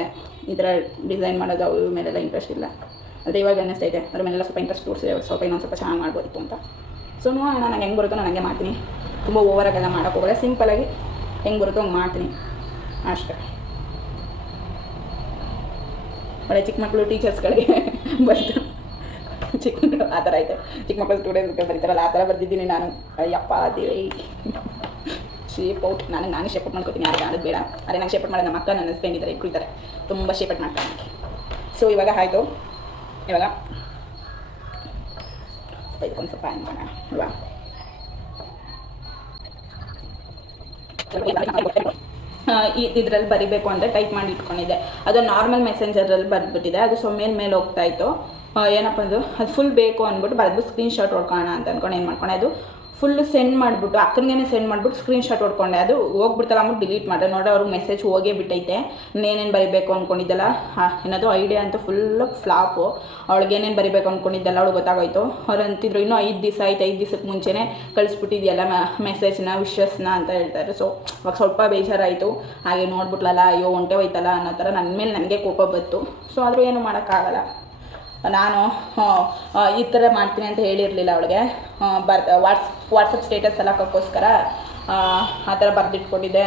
ಈ ಥರ ಡಿಸೈನ್ ಮಾಡೋದು ಅವು ಮೇಲೆಲ್ಲ ಇಂಟ್ರೆಸ್ಟ್ ಇಲ್ಲ. ಆದರೆ ಇವಾಗ ಅನ್ನಿಸ್ತೈತೆ ಅದ್ರ ಮೇಲೆಲ್ಲ ಸ್ವಲ್ಪ ಇಂಟ್ರೆಸ್ಟ್ ತೋರಿಸಿದೆ, ಸ್ವಲ್ಪ ಇನ್ನೊಂದು ಸ್ವಲ್ಪ ಚೆನ್ನಾಗಿ ಮಾಡ್ಬೋದಿತ್ತು ಅಂತ. ಸೊ ನೋಡೋಣ, ನನಗೆ ಹೆಂಗೆ ಬರುತ್ತೋ ನಾನು ಹಂಗೆ ಮಾಡ್ತೀನಿ. ತುಂಬ ಓವರಾಗೆಲ್ಲ ಮಾಡೋಕ್ಕೆ ಹೋಗಲ್ಲ, ಸಿಂಪಲಾಗಿ ಹೆಂಗೆ ಬರುತ್ತೋ ಹಂಗೆ ಮಾಡ್ತೀನಿ ಅಷ್ಟೇ. ಒಳ್ಳೆ ಚಿಕ್ಕ ಮಕ್ಕಳು ಟೀಚರ್ಸ್ಗಳಿಗೆ ಬರ್ತು, ಚಿಕ್ಕ ಮಕ್ಕಳು ಆ ಥರ ಐತೆ. ಚಿಕ್ಕ ಮಕ್ಕಳು ಸ್ಟೂಡೆಂಟ್ಸ್ಗಳು ಬರೀತಾರಲ್ಲ ಆ ಥರ ಬರ್ದಿದ್ದೀನಿ ನಾನು. ಅಯ್ಯಪ್ಪ ದೇವೇ, ಶೇಪ್ ಔಟ್. ನಾನು ಶೇಪ್ ಔಟ್ ಮಾಡ್ಕೊತೀನಿ, ಯಾರಿಗೆ ಆಡೋದು ಬೇಡ. ಅದೇ ನಂಗೆ ಶೇಪ್ ಔಟ್ ಮಾಡೋದು ನಮ್ಮ ಅಕ್ಕ ನನ್ನ ಹಸ್ಬೆಂಡ್ ಇದ್ದಾರೆ, ಇಬ್ಬರು ಇದ್ದಾರೆ, ತುಂಬ ಶೇಪ್ ಔಟ್ ಮಾಡ್ತಾರೆ ನನಗೆ. ಸೊ ಇವಾಗ ಆಯಿತು. ಇವಾಗ ಇದಕ್ಕೊಂದು ಸ್ವಲ್ಪ ಅನ್ಕೋಣ ಅಲ್ವಾ. ಇದರಲ್ಲಿ ಬರಿಬೇಕು ಅಂತ ಟೈಪ್ ಮಾಡಿ ಇಟ್ಕೊಂಡಿದ್ದೆ. ಅದು ನಾರ್ಮಲ್ ಮೆಸೆಂಜರಲ್ಲಿ ಬರೆದ್ಬಿಟ್ಟಿದೆ. ಅದು ಸೊ ಮೇಲೆ ಹೋಗ್ತಾಯಿತ್ತು. ಏನಪ್ಪ ಅದು ಫುಲ್ ಬೇಕು ಅಂದ್ಬಿಟ್ಟು ಬರೆದು ಸ್ಕ್ರೀನ್ಶಾಟ್ ಹೊಡ್ಕೊಳ್ಳೋಣ ಅಂತ ಅಂದ್ಕೊಂಡು ಏನು ಮಾಡ್ಕೊಂಡೆ, ಅದು ಫುಲ್ಲು ಸೆಂಡ್ ಮಾಡಿಬಿಟ್ಟು ಅಕ್ಕನಿಗೆ ಸೆಂಡ್ ಮಾಡಿಬಿಟ್ಟು ಸ್ಕ್ರೀನ್ಶಾಟ್ ಹೊಡ್ಕೊಂಡೆ. ಅದು ಹೋಗ್ಬಿಡ್ತಲ್ಲ ಅಂದ್ಬಿಟ್ಟು ಡಿಲೀಟ್ ಮಾಡಿದೆ. ನೋಡಿ ಅವ್ರಿಗೆ ಮೆಸೇಜ್ ಹೋಗೇ ಬಿಟ್ಟೈತೆ. ಇನ್ನೇನೇನು ಬರೀಬೇಕು ಅಂದ್ಕೊಂಡಿದ್ದಲ್ಲ, ಏನದು ಐಡಿಯಾ ಅಂತ ಫುಲ್ಲು ಫ್ಲಾಪು. ಅವಳಿಗೆ ಏನೇನು ಬರೀಬೇಕು ಅಂದ್ಕೊಂಡಿದ್ದಲ್ಲ ಅವಳು ಗೊತ್ತಾಗೋಯ್ತು. ಅವ್ರು ಅಂತಿದ್ರು ಇನ್ನೂ 5 ದಿವಸ ಆಯ್ತು, 5 ದಿವಸಕ್ಕೆ ಮುಂಚೆನೇ ಕಳಿಸ್ಬಿಟ್ಟಿದೆಯಲ್ಲ ಮೆಸೇಜ್ನ, ವಿಶಸ್ನ ಅಂತ ಹೇಳ್ತಾರೆ. ಸೊ ಅವಾಗ ಸ್ವಲ್ಪ ಬೇಜಾರಾಯಿತು. ಹಾಗೆ ನೋಡ್ಬಿಟ್ಲಲ್ಲ, ಅಯ್ಯೋ ಒಂಟೆ ಹೋಯ್ತಲ್ಲ ಅನ್ನೋ ಥರ ನನ್ನ ಮೇಲೆ ನನಗೆ ಕೋಪ ಬಂತು. ಸೊ ಆದರೂ ಏನು ಮಾಡೋಕ್ಕಾಗಲ್ಲ. ನಾನು ಈ ಥರ ಮಾಡ್ತೀನಿ ಅಂತ ಹೇಳಿರಲಿಲ್ಲ ಅವಳಿಗೆ. ವಾಟ್ಸಪ್ ಸ್ಟೇಟಸ್ ಎಲ್ಲ ಹಾಕೋಕ್ಕೋಸ್ಕರ ಆ ಥರ ಬರೆದಿಟ್ಕೊಂಡಿದ್ದೆ.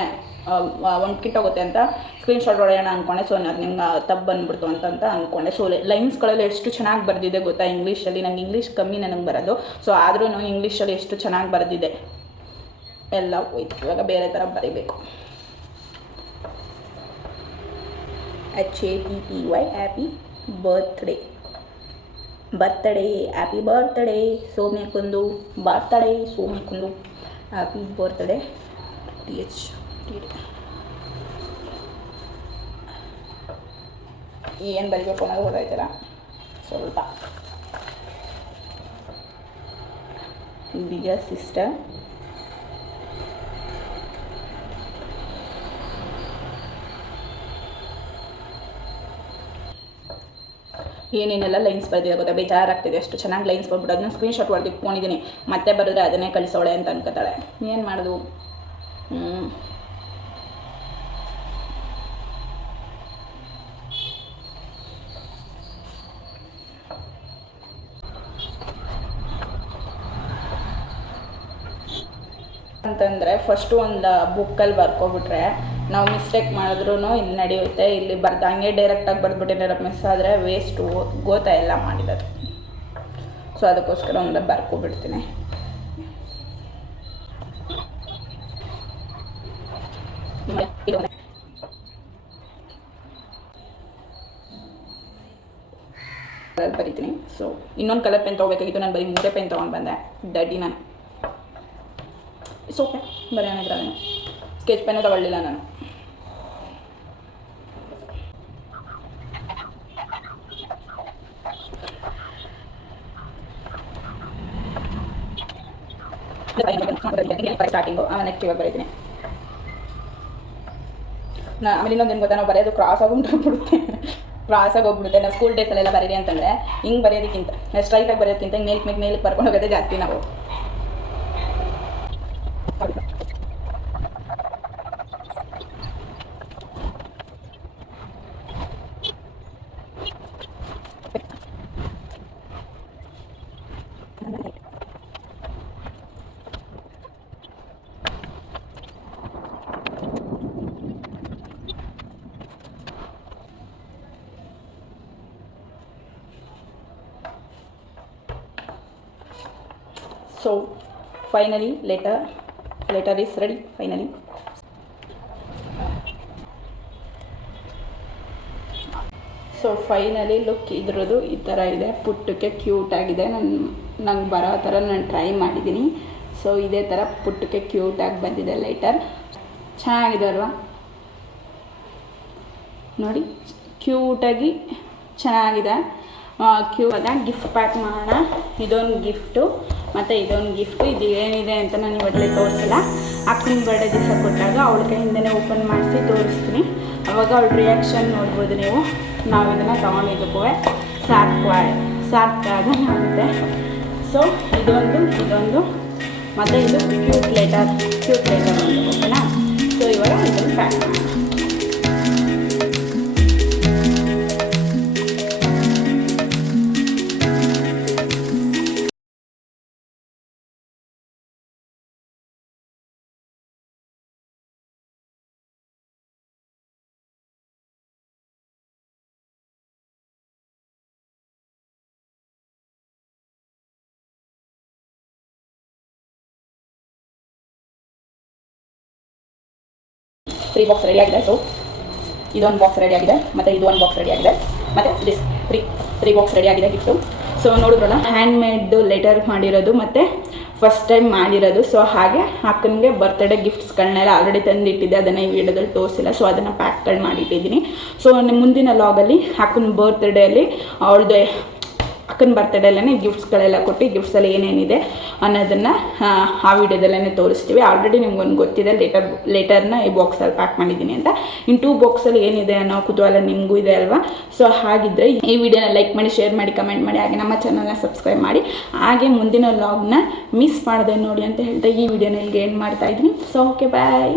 ಕಿಟ್ಟೋಗುತ್ತೆ ಅಂತ ಸ್ಕ್ರೀನ್ಶಾಟ್ ಹೊಡೆಯೋಣ ಅಂದ್ಕೊಂಡೆ. ಸೊ ನಾನು ನಿಮ್ಗೆ ತಪ್ಪು ಬಂದುಬಿಡ್ತು ಅಂತ ಅಂದ್ಕೊಂಡೆ. ಸೊ ಲೈನ್ಸ್ಗಳೆಲ್ಲ ಎಷ್ಟು ಚೆನ್ನಾಗಿ ಬರೆದಿದೆ ಗೊತ್ತಾ ಇಂಗ್ಲೀಷಲ್ಲಿ. ನನಗೆ ಇಂಗ್ಲೀಷ್ ಕಮ್ಮಿ ನನಗೆ ಬರೋದು. ಸೊ ಆದ್ರೂ ಇಂಗ್ಲೀಷಲ್ಲಿ ಎಷ್ಟು ಚೆನ್ನಾಗಿ ಬರೆದಿದೆ ಎಲ್ಲ ಹೋಯ್ತು. ಇವಾಗ ಬೇರೆ ಥರ ಬರೀಬೇಕು. HAPPY happy birthday, happy birthday ಸೌಮ್ಯಕ್ಕಂದು, ಸೌಮ್ಯಕ್ಕಂದು ಹ್ಯಾಪಿ ಬರ್ತ್ಡೇ TH. ಏನು ಬರೀಬೇಕು ಅನ್ನೋದು ಗೊತ್ತಾಯ್ತಲ್ಲ ಸ್ವಲ್ಪ. ಡಿಯರ್ ಸಿಸ್ಟರ್, ಏನೇನೆಲ್ಲ ಲೈನ್ಸ್ ಬರೆದಿದೆ ಗೊತ್ತಾ, ಬೇಜಾರಾಗ್ತಿದೆ. ಎಷ್ಟು ಚೆನ್ನಾಗಿ ಲೈನ್ಸ್ ಬಂದ್ಬಿಟ್ಟು ಅದನ್ನ ಸ್ಕ್ರೀನ್ಶಾಟ್ ಹೊಡೆದು ಇಟ್ಕೊಂಡಿದ್ದೀನಿ. ಮತ್ತೆ ಬರೆದ್ರೆ ಅದನ್ನೇ ಕಳಿಸೋಳೆ ಅಂತ ಅನ್ಕೋತಾಳೆ. ಏನು ಮಾಡೋದು? ಅಂತಂದರೆ ಫಸ್ಟು ಒಂದು ಬುಕ್ಕಲ್ಲಿ ಬರ್ಕೊಬಿಟ್ರೆ ನಾವು ಮಿಸ್ಟೇಕ್ ಮಾಡಿದ್ರೂ ಇಲ್ಲಿ ನಡೆಯುತ್ತೆ. ಇಲ್ಲಿ ಹಂಗೆ ಡೈರೆಕ್ಟಾಗಿ ಬರೆದ್ಬಿಟ್ಟಿದ್ದಾರೆ, ಮಿಸ್ ಆದರೆ ವೇಸ್ಟು, ಗೋತಾ ಎಲ್ಲ ಮಾಡಿರೋದು. ಸೊ ಅದಕ್ಕೋಸ್ಕರ ಒಂದು ಬರ್ಕೊಬಿಡ್ತೀನಿ. ಬರಿತೀನಿ. ಸೊ ಇನ್ನೊಂದು ಕಲರ್ ಪೆನ್ ತೊಗೋಬೇಕಾಗಿತ್ತು. ನಾನು ಬರೀ 3 ಪೆನ್ ತೊಗೊಂಡು ಬಂದೆ. ದಡ್ಡಿ ನಾನು. ಓಕೆ ಬರೆಯೋಣ ಇದ್ರಾಗ. ಸ್ಕೆಚ್ ಪೆನ್ನು ತಗೊಳ್ಳಿಲ್ಲ ನಾನು. ಸ್ಟಾರ್ಟಿಂಗು ನೆಕ್ಸ್ಟ್ ಇವಾಗ ಬರೀತೀನಿ. ಆಮೇಲೆ ಇನ್ನೊಂದೇನು ಗೊತ್ತಾ, ನಾವು ಬರೆಯೋದು ಕ್ರಾಸಾಗಿ ಹೋಗ್ಬಿಡುತ್ತೆ. ನಾವು ಸ್ಕೂಲ್ ಡೇಸಲ್ಲೆಲ್ಲ ಬರೀರಿ ಅಂತಂದರೆ ಹಿಂಗೆ ಬರೆಯೋದಕ್ಕಿಂತ, ಸ್ಟ್ರೈಟಾಗಿ ಬರೆಯೋದಕ್ಕಿಂತ ಮೇಲಕ್ಕೆ ಬರ್ಕೊಂಡು ಹೋಗೋದೇ ಜಾಸ್ತಿ ನಾವು. Finally letter is ready finally. So finally look ಇದ್ರದ್ದು ಈ ಥರ ಇದೆ. ಪುಟ್ಟಕ್ಕೆ ಕ್ಯೂಟಾಗಿದೆ. ನಂಗೆ ಬರೋ ಥರ ನಾನು ಟ್ರೈ ಮಾಡಿದ್ದೀನಿ. ಸೊ ಇದೇ ಥರ ಪುಟ್ಟಕ್ಕೆ ಕ್ಯೂಟಾಗಿ ಬಂದಿದೆ ಲೆಟರ್. ಚೆನ್ನಾಗಿದೆ ಅಲ್ವಾ ನೋಡಿ, ಕ್ಯೂಟಾಗಿ ಚೆನ್ನಾಗಿದೆ. ಅದ ಗಿಫ್ಟ್ ಪ್ಯಾಕ್ ಮಾಡೋಣ. ಇದೊಂದು ಗಿಫ್ಟು ಮತ್ತು ಇದೊಂದು ಗಿಫ್ಟು. ಇದು ಏನಿದೆ ಅಂತ ನಾನು ಇವತ್ತೇ ತೋರಿಸಿಲ್ಲ. ಅಕ್ಕನ ಬರ್ಡೇ ದಿವಸ ಕೊಟ್ಟಾಗ ಅವಳ ಕೈಯಿಂದನೇ ಓಪನ್ ಮಾಡಿಸಿ ತೋರಿಸ್ತೀನಿ. ಅವಾಗ ಅವಳ ರಿಯಾಕ್ಷನ್ ನೋಡ್ಬೋದು ನೀವು. ನಾವು ಇದನ್ನು ತೊಗೊಂಡಿದ್ದಕ್ಕೂ ಸಾರ್ಥಾಗುತ್ತೆ. ಸೊ ಇದೊಂದು ಮತ್ತು ಇದು ಕ್ಯೂಟ್ ಲೆಟರ್ ಒಂದು ಓಕೆನಾ. ಸೊ ಇವಾಗ ಇದನ್ನು ಪ್ಯಾಕ್ ಮಾಡೋಣ. ತ್ರೀ ಬಾಕ್ಸ್ ರೆಡಿ ಆಗಿದೆ. ಸೊ ಇದೊಂದು ಬಾಕ್ಸ್ ರೆಡಿ ಆಗಿದೆ ಮತ್ತು ಇದು ಒಂದು ಬಾಕ್ಸ್ ರೆಡಿ ಆಗಿದೆ ಮತ್ತು ದಿಸ್ ತ್ರೀ ಬಾಕ್ಸ್ ರೆಡಿ ಆಗಿದೆ ಗಿಫ್ಟು. ಸೊ ನೋಡಿದ್ರಲ್ಲ, ಹ್ಯಾಂಡ್ ಮೇಡ್ದು ಲೆಟರ್ ಮಾಡಿರೋದು ಮತ್ತು ಫಸ್ಟ್ ಟೈಮ್ ಮಾಡಿರೋದು. ಸೊ ಹಾಗೆ ಅಕ್ಕನಿಗೆ ಬರ್ತ್ಡೇ ಗಿಫ್ಟ್ಸ್ಗಳನ್ನೆಲ್ಲ ಆಲ್ರೆಡಿ ತಂದಿಟ್ಟಿದ್ದೆ. ಅದನ್ನು ಈ ವಿಡಿಯೋದಲ್ಲಿ ತೋರಿಸಿಲ್ಲ. ಸೊ ಅದನ್ನು ಪ್ಯಾಕ್ಗಳು ಮಾಡಿಟ್ಟಿದ್ದೀನಿ. ಸೊ ಮುಂದಿನ ಲಾಗಲ್ಲಿ ಅಕ್ಕನ ಬರ್ತ್ಡೇಯಲ್ಲಿ ಅವಳದ್ದು ಅಕ್ಕನ ಬರ್ತಡೇಲೇ ಗಿಫ್ಟ್ಸ್ಗಳೆಲ್ಲ ಕೊಟ್ಟು ಗಿಫ್ಟ್ಸಲ್ಲಿ ಏನೇನಿದೆ ಅನ್ನೋದನ್ನು ಆ ವಿಡಿಯೋದಲ್ಲೇ ತೋರಿಸ್ತೀವಿ. ಆಲ್ರೆಡಿ ನಿಮ್ಗೊಂದು ಗೊತ್ತಿದೆ ಲೆಟರ್ನ ಈ ಬಾಕ್ಸಲ್ಲಿ ಪ್ಯಾಕ್ ಮಾಡಿದ್ದೀನಿ ಅಂತ. ಇನ್ನು 2 ಬಾಕ್ಸಲ್ಲಿ ಏನಿದೆ ಅನ್ನೋ ಕುತೂಹಲ ನಿಮಗೂ ಇದೆ ಅಲ್ವಾ. ಸೊ ಹಾಗಿದ್ದರೆ ಈ ವಿಡಿಯೋನ ಲೈಕ್ ಮಾಡಿ, ಶೇರ್ ಮಾಡಿ, ಕಮೆಂಟ್ ಮಾಡಿ, ಹಾಗೆ ನಮ್ಮ ಚಾನಲ್ನ ಸಬ್ಸ್ಕ್ರೈಬ್ ಮಾಡಿ, ಹಾಗೆ ಮುಂದಿನ ವ್ಲಾಗ್ನ ಮಿಸ್ ಮಾಡದೆ ನೋಡಿ ಅಂತ ಹೇಳ್ತಾ ಈ ವಿಡಿಯೋನ ಇಲ್ಲಿಗೆ ಏನು ಮಾಡ್ತಾಯಿದ್ದೀನಿ. ಸೊ ಓಕೆ, ಬಾಯ್.